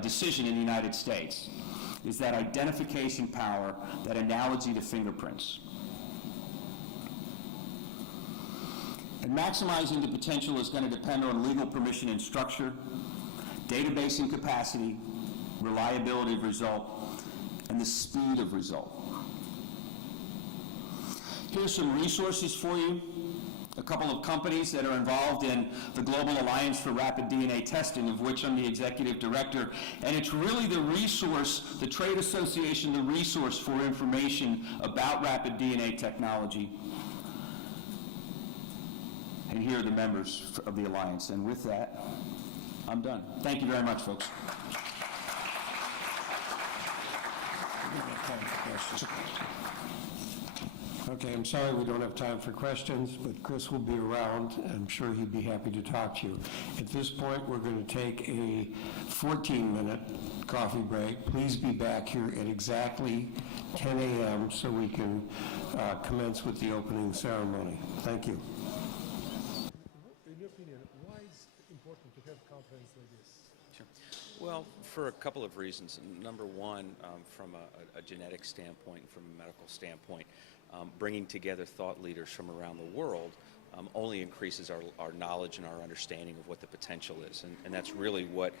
decision in the United States is that identification power, that analogy to fingerprints. And maximizing the potential is going to depend on legal permission and structure, databasing capacity, reliability of result, and the speed of result. Here's some resources for you. A couple of companies that are involved in the Global Alliance for Rapid DNA Testing, of which I'm the executive director. And it's really the resource, the trade association, the resource for information about rapid DNA technology. And here are the members of the Alliance. And with that, I'm done. Thank you very much, folks. Okay, I'm sorry we don't have time for questions, but Chris will be around. I'm sure he'd be happy to talk to you. At this point, we're going to take a 14-minute coffee break. Please be back here at exactly 10 a.m. so we can commence with the opening ceremony. Thank you. In your opinion, why is it important to have a conference like this? Sure. Well, for a couple of reasons. Number one, from a genetic standpoint, from a medical standpoint, bringing together thought leaders from around the world only increases our knowledge and our understanding of what the potential is. And that's really what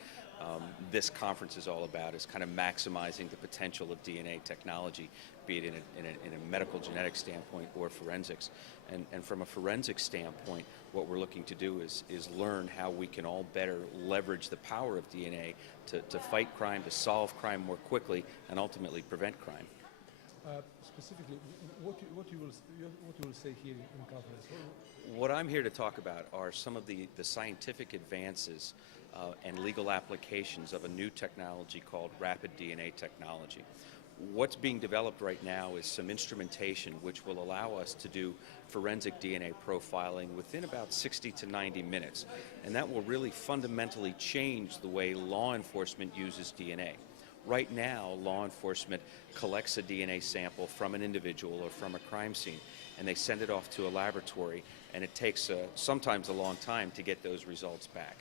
this conference is all about, is kind of maximizing the potential of DNA technology, be it in a medical genetic standpoint or forensics. And from a forensic standpoint, what we're looking to do is learn how we can all better leverage the power of DNA to fight crime, to solve crime more quickly, and ultimately prevent crime. Specifically, what you will say here in conference? What I'm here to talk about are some of the scientific advances and legal applications of a new technology called rapid DNA technology. What's being developed right now is some instrumentation which will allow us to do forensic DNA profiling within about 60 to 90 minutes. And that will really fundamentally change the way law enforcement uses DNA. Right now, law enforcement collects a DNA sample from an individual or from a crime scene, and they send it off to a laboratory, and it takes sometimes a long time to get those results back.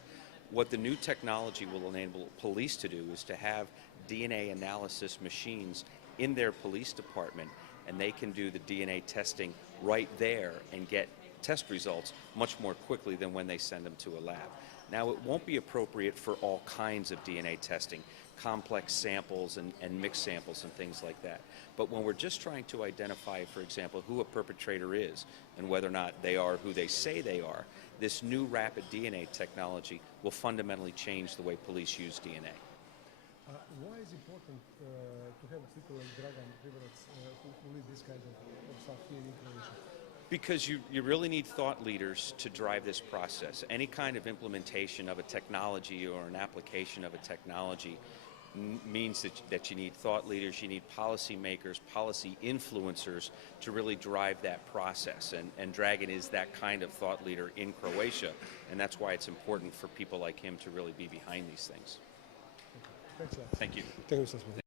What the new technology will enable police to do is to have DNA analysis machines in their police department, and they can do the DNA testing right there and get test results much more quickly than when they send them to a lab. Now, it won't be appropriate for all kinds of DNA testing, complex samples and mixed samples and things like that. But when we're just trying to identify, for example, who a perpetrator is and whether or not they are who they say they are, this new rapid DNA technology will fundamentally change the way police use DNA. Why is it important to have people like Dragan Riverets who lead this kind of stuff here in Croatia? Because you really need thought leaders to drive this process. Any kind of implementation of a technology or an application of a technology means that you need thought leaders, you need policymakers, policy influencers to really drive that process. And Dragan is that kind of thought leader in Croatia, and that's why it's important for people like him to really be behind these things. Thanks a lot. Thank you. Thank you.